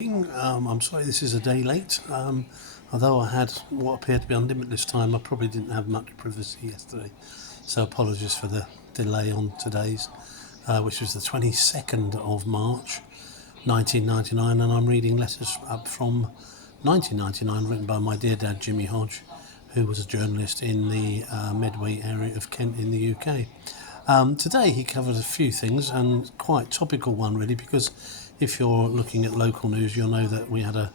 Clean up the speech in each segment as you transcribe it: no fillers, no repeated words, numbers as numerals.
I'm sorry this is a day late. Although I had what appeared to be unlimited time, I probably didn't have much privacy yesterday. So apologies for the delay on today's, which was the 22nd of March 1999, and I'm reading letters up from 1999 written by my dear dad Jimmy Hodge, who was a journalist in the Medway area of Kent in the UK. Today he covered a few things, and quite topical one really, because if you're looking at local news, you'll know that we had a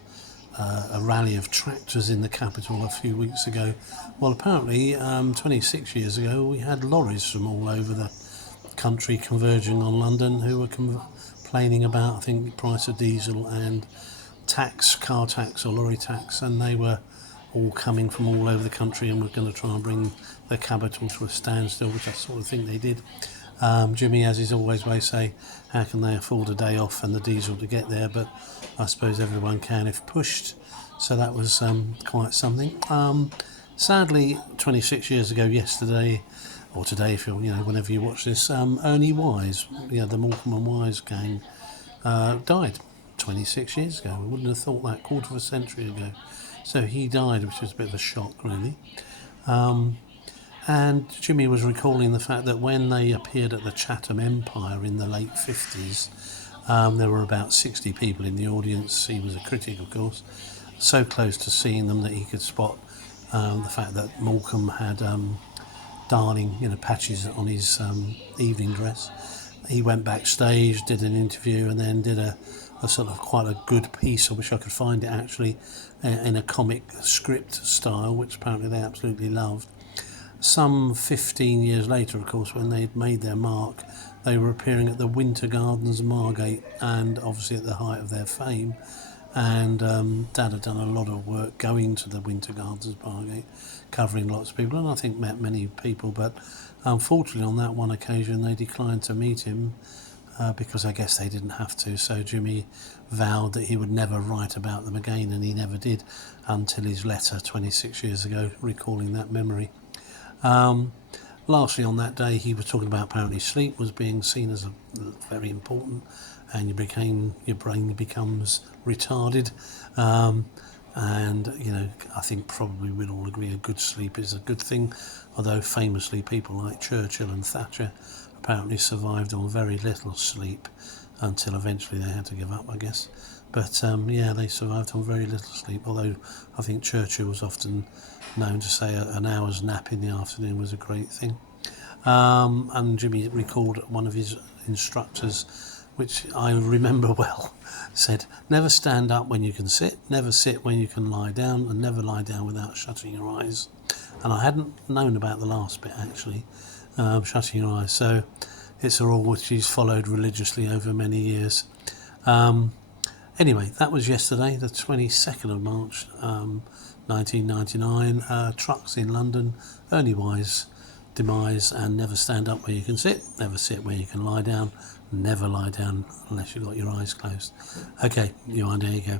rally of tractors in the capital a few weeks ago. Well, apparently 26 years ago we had lorries from all over the country converging on London who were complaining about, I think, the price of diesel and tax, car tax or lorry tax, and they were all coming from all over the country and were going to try and bring the capital to a standstill, which I sort of think they did. Jimmy, as he's always way, say, how can they afford a day off and the diesel to get there? But I suppose everyone can if pushed. So that was quite something. Sadly, 26 years ago yesterday, or today, if you're, whenever you watch this, Ernie Wise, the Morecambe and Wise gang, died 26 years ago. I wouldn't have thought that, quarter of a century ago. So he died, which was a bit of a shock, really. And Jimmy was recalling the fact that when they appeared at the Chatham Empire in the late 50s, there were about 60 people in the audience. He was a critic, of course, so close to seeing them that he could spot the fact that Morecambe had darning, patches on his evening dress. He went backstage, did an interview, and then did a sort of quite a good piece. I wish I could find it actually, in a comic script style, which apparently they absolutely loved. Some 15 years later, of course, when they'd made their mark, they were appearing at the Winter Gardens Margate, and obviously at the height of their fame. And Dad had done a lot of work going to the Winter Gardens Margate, covering lots of people, and I think met many people. But unfortunately, on that one occasion, they declined to meet him because I guess they didn't have to. So Jimmy vowed that he would never write about them again, and he never did until his letter 26 years ago, recalling that memory. Lastly, on that day, he was talking about apparently sleep was being seen as very important, and your brain becomes retarded. And I think probably we'd all agree a good sleep is a good thing, although famously people like Churchill and Thatcher apparently survived on very little sleep until eventually they had to give up, I guess. But they survived on very little sleep, although I think Churchill was often known to say an hour's nap in the afternoon was a great thing. And Jimmy recalled one of his instructors, which I remember well, said, never stand up when you can sit, never sit when you can lie down, and never lie down without shutting your eyes. And I hadn't known about the last bit, actually, shutting your eyes. So it's a rule which he's followed religiously over many years. Anyway, that was yesterday, the 22nd of March, 1999. Trucks in London, Ernie Wise demise, and never stand up where you can sit, never sit where you can lie down, never lie down unless you've got your eyes closed. Okay, there you go.